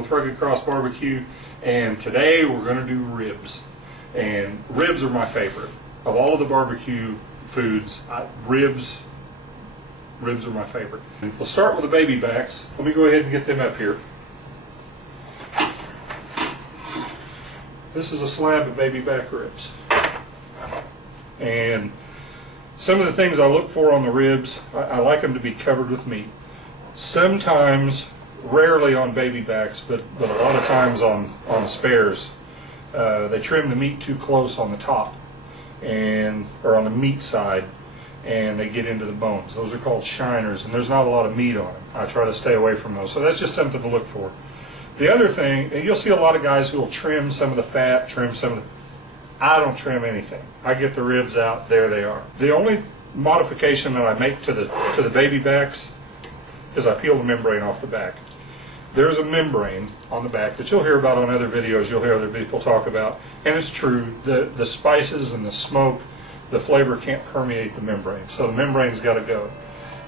with Rugged Cross Barbecue, and today we're going to do ribs. And ribs are my favorite. Of all of the barbecue foods, ribs are my favorite. We'll start with the baby backs. Let me go ahead and get them up here. This is a slab of baby back ribs. And some of the things I look for on the ribs, I like them to be covered with meat. Sometimes, rarely on baby backs, but a lot of times on spares, they trim the meat too close on the top, or on the meat side, and they get into the bones. Those are called shiners, and there's not a lot of meat on them. I try to stay away from those. So that's just something to look for. The other thing, and you'll see a lot of guys who will trim some of the fat, trim some of the... I don't trim anything. I get the ribs out, there they are. The only modification that I make to the baby backs is I peel the membrane off the back. There's a membrane on the back that you'll hear about on other videos, you'll hear other people talk about, and it's true, the spices and the smoke, the flavor can't permeate the membrane, so the membrane's got to go.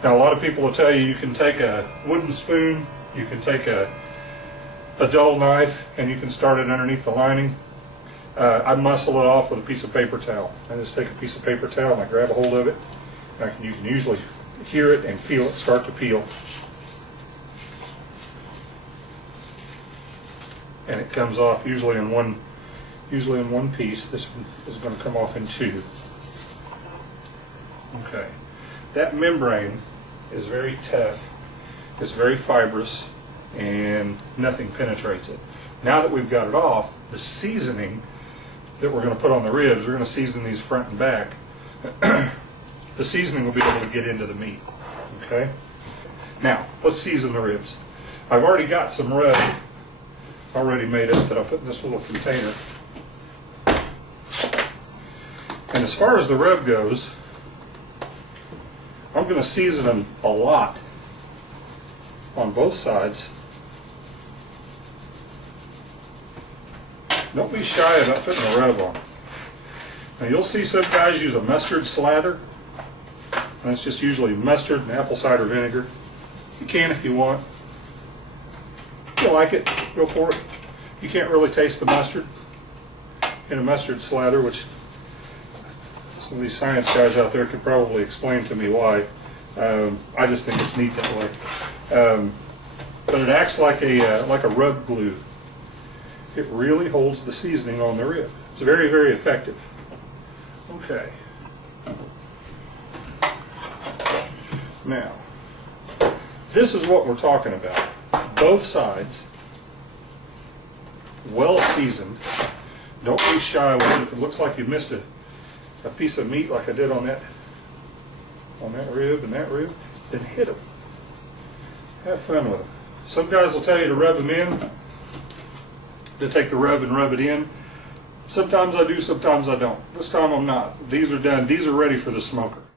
Now a lot of people will tell you can take a wooden spoon, you can take a dull knife, and you can start it underneath the lining. I muscle it off with a piece of paper towel. I just take a piece of paper towel and I grab a hold of it, and you can usually hear it and feel it start to peel. And it comes off usually in one piece. This one is going to come off in two. Okay. That membrane is very tough. It's very fibrous, and nothing penetrates it. Now that we've got it off, the seasoning that we're going to put on the ribs, we're going to season these front and back. The seasoning will be able to get into the meat. Okay? Now, let's season the ribs. I've already got some rub already made up that I'll put in this little container. And as far as the rub goes, I'm going to season them a lot on both sides. Don't be shy about putting the rub on. Now you'll see some guys use a mustard slather. And that's just usually mustard and apple cider vinegar. You can if you want. If you like it, go for it. You can't really taste the mustard in a mustard slather, which some of these science guys out there could probably explain to me why. I just think it's neat that way. But it acts like a rub glue. It really holds the seasoning on the rib. It's very, very effective. Okay. Now, this is what we're talking about. Both sides, well seasoned. Don't be shy with it. If it looks like you missed a piece of meat like I did on that rib and that rib, then hit them. Have fun with them. Some guys will tell you to rub them in, to take the rub and rub it in. Sometimes I do, sometimes I don't. This time I'm not. These are done. These are ready for the smoker.